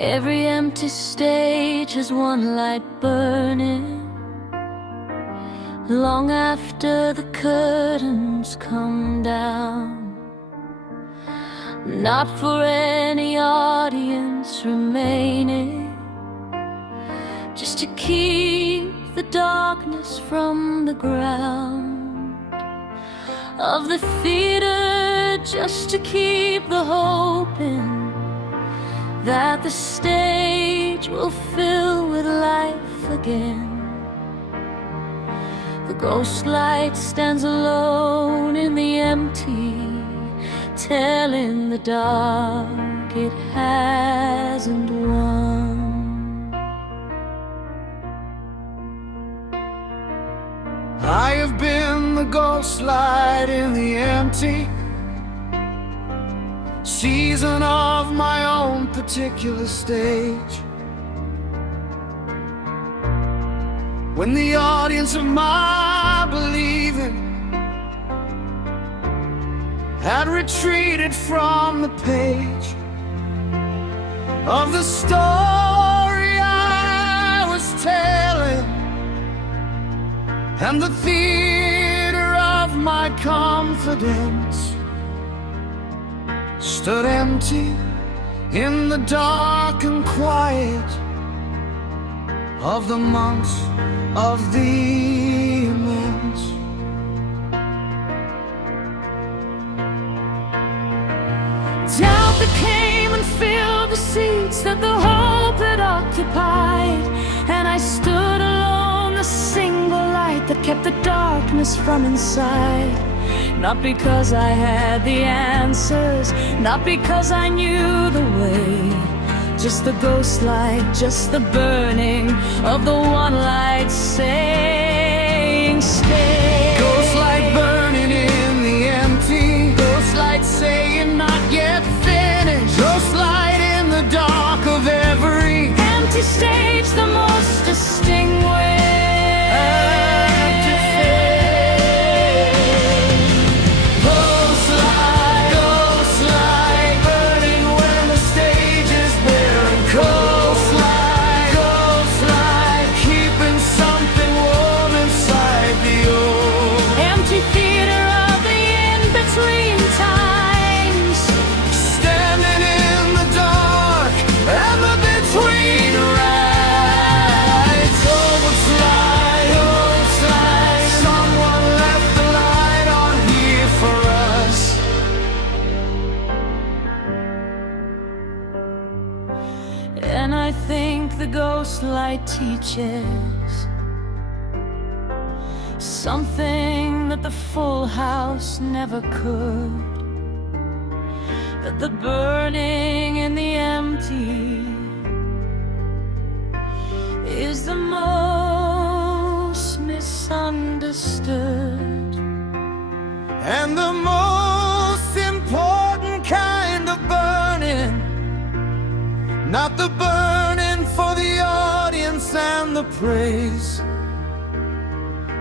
Every empty stage has one light burning, long after the curtains come down. Not for any audience remaining, just to keep the darkness from the ground of the theater, just to keep the hope in that the stage will fill with life again. The ghost light stands alone in the empty, telling the dark it hasn't won. I have been the ghost light in the empty season of my own particular stage, when the audience of my believing had retreated from the page of the story I was telling, and the theater of my confidence stood empty in the dark and quiet of the months of the immense. Doubt that came and filled the seats that the hope had occupied, and I stood alone, the single light that kept the darkness from inside. Not because I had the answers, not because I knew the way, just the ghost light, just the burning of the one light saying stay. Ghost light burning in the empty, ghost light saying not yet finished, ghost light in the dark of every empty stage, the most distinguished. And I think the ghost light teaches something that the full house never could, that the burning in the empty is the most misunderstood and the most important kind of burning. Not the burning for the audience and the praise,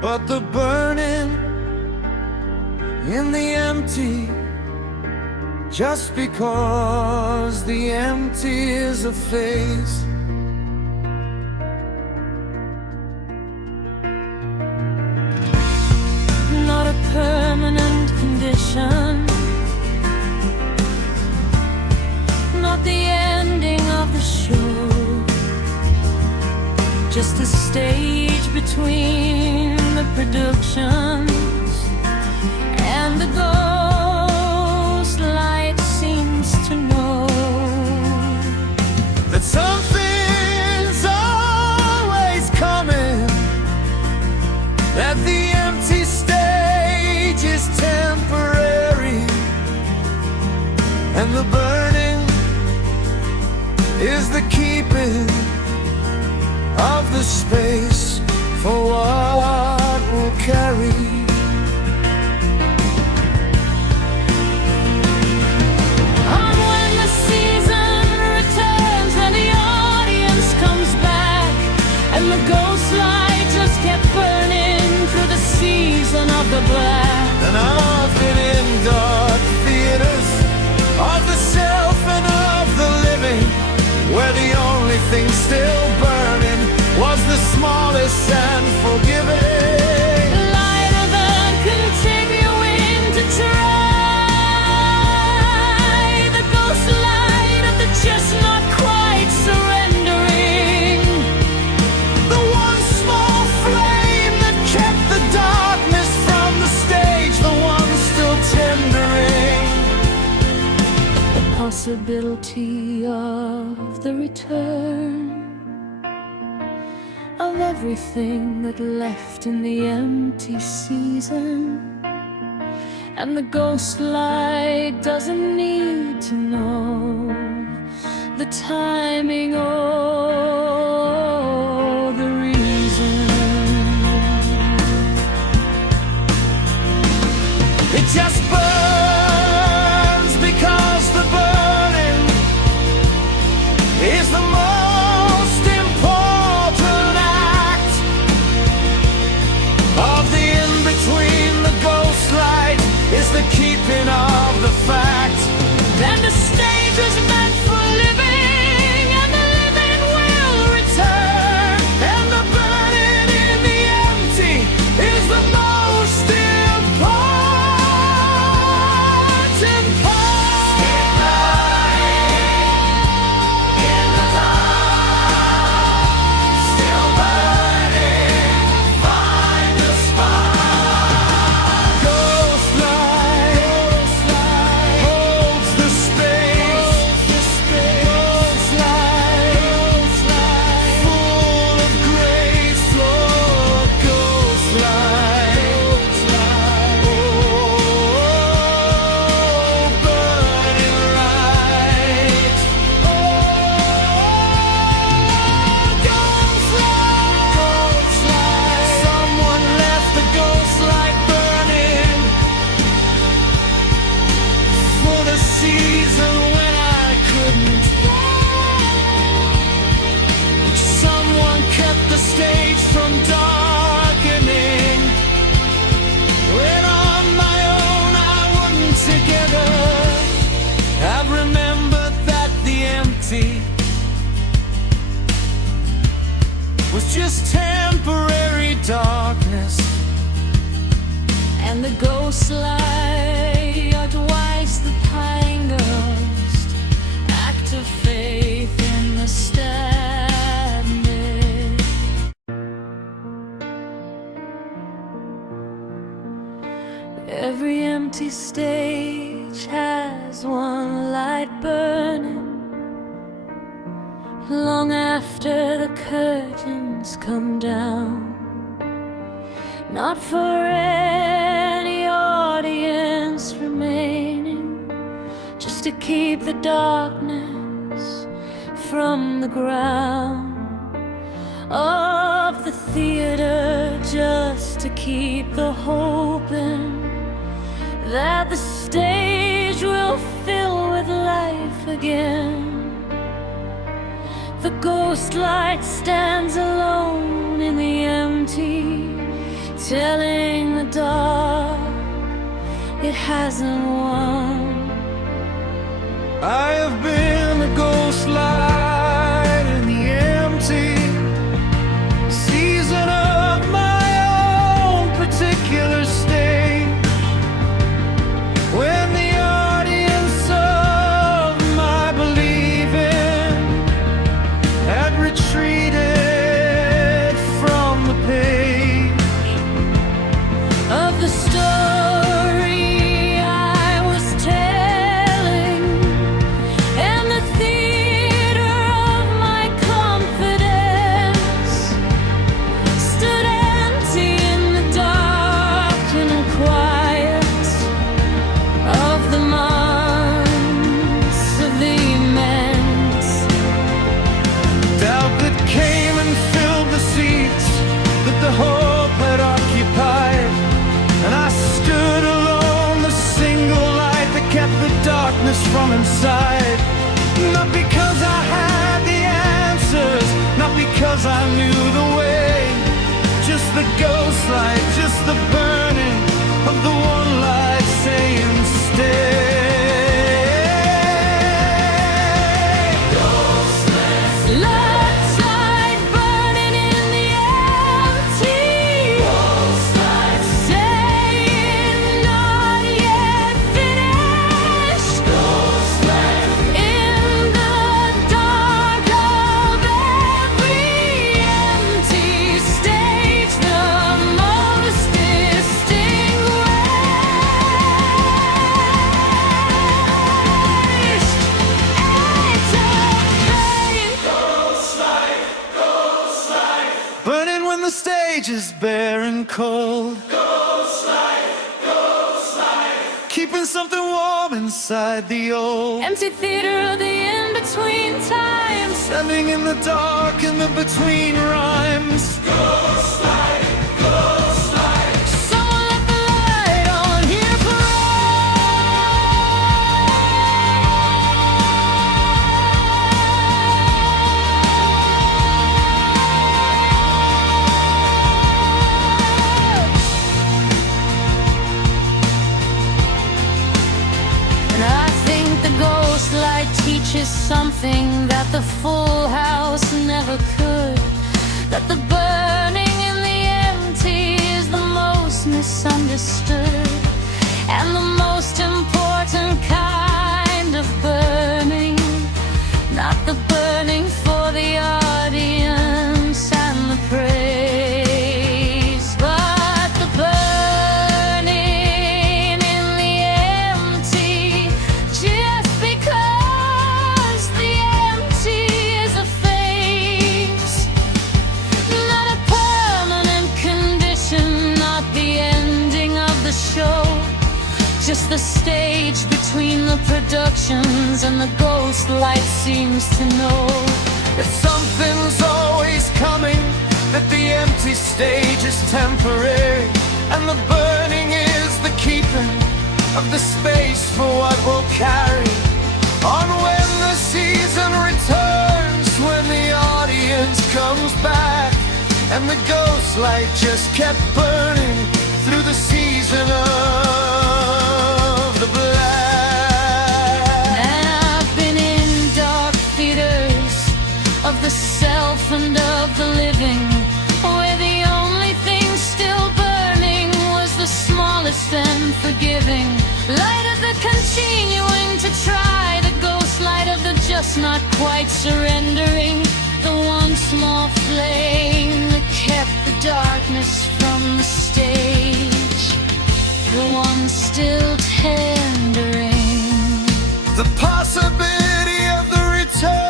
but the burning in the empty, just because the empty is a phase. Not a permanent condition, not the ending of the show, just a stage between the productions, and the ghost light seems to know that something's always coming, that the empty stage is temporary, and the burning is the keeping of the space for what will carry. On when the season returns and the audience comes back, and the ghost light just kept burning through the season of the black. And I've been in dark theaters of the self and of the living, where the return of everything that left in the empty season. And the ghost light doesn't need to know the timing or the reason. It just burns because the burning is the most important act of the in-between. The ghost light is the keeping of the fact. And the stage is meant for living, and the living will return. And the burning in the empty is the most important part. Still burning in the dark, still burning, find the spark. Ghost light holds the space. Ghost light full of grace. Lord, ghost light, oh, burning right. Oh, ghost light, someone left the ghost light burning for the season when I couldn't. Someone kept the stage from darkening when on my own I wouldn't together. I've remembered that the empty was just temporary darkness. And the ghost light are twice the pine ghost, act of faith in the standing. Every empty stage has one light burning long after the curtains come down. Not for any audience remaining, just to keep the darkness from the ground of the theater, just to keep the hope in that the stage will fill with life again. The ghost light stands alone in the empty, telling the dark it hasn't won. I have been a ghost light in the empty season of my own particular state, when the audience of my believing had retreated from the page Of the story I was telling, and the theater of my confidence stood empty in the dark and quiet of the months of the immense. doubt that came and filled the seats that the hope had occupied. And I stood alone, the single light that kept the darkness from inside. Not because I had the answers, not because I knew the way, just the ghost light, just the burning of the one light saying stay. Light burning in the empty, saying not yet finished. In the dark of every empty when the stage is bare and cold, Ghost light, keeping something warm inside the old empty theater of the in-between times, standing in the dark in the between rhymes. ghost light, ghost light. someone let the light on here for And I think the ghost light teaches something that the full house never could. That the burning in the empty is the most misunderstood and the most important kind of burning. Not the burning for the audience and the praise, but the burning in the empty, just because the empty is a phase, not a permanent condition, not the ending of the show, just the stage between the productions, and the ghost light seems to know That something's always coming, that the empty stage is temporary, and the burning is the keeping of the space for what will carry on when the season returns, when the audience comes back, and the ghost light just kept burning through the season of the black. And I've been in dark theaters of the self and of the living, where the only thing still burning was the smallest and forgiving light of the continuing to try, the ghost light of the just not quite surrendering, the one small flame that kept the darkness from the stage, the one still tendering. The possibility of the return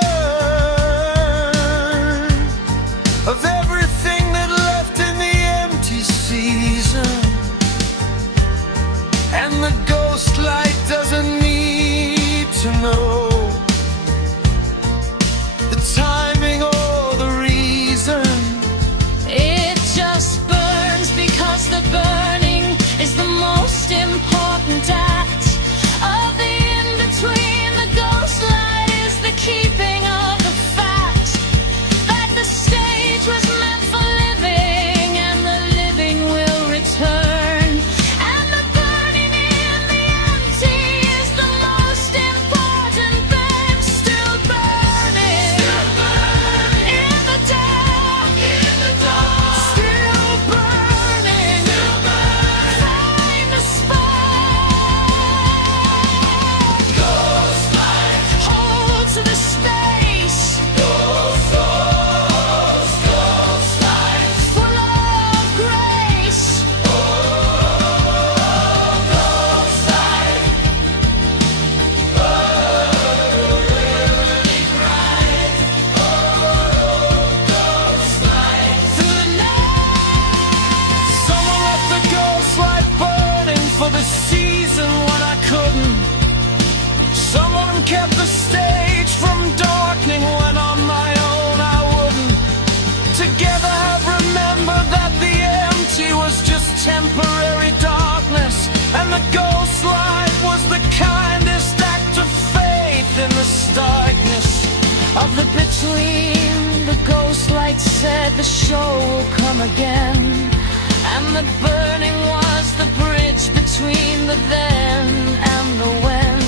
of everything that left in the empty season, and the ghost light doesn't need to know the timing or the reason. It just burns because the burning is the most important act of the in-between. The ghost light is the keeping of the fact that the stage was meant for living, and the living will return. And the burning in the empty is the most important thing, still burning, in the dark, still burning, find a spark, Ghost light, holds the space, ghost light, full of grace. ghost light, burning bright. Oh, ghost light, Through the night, Someone left the ghost light burning for the season when I couldn't. Someone kept the stage from darkening when on my own I wouldn't. Together have remembered that the empty was just temporary darkness, and the ghost light was the kindest act of faith in the starkness of the between. The ghost light said the show will come again, and the burning was the bridge between the then and the when,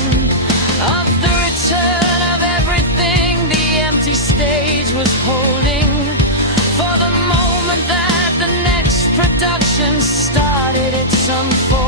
of the return of everything the empty stage was holding, for the moment that the next production started its unfolding.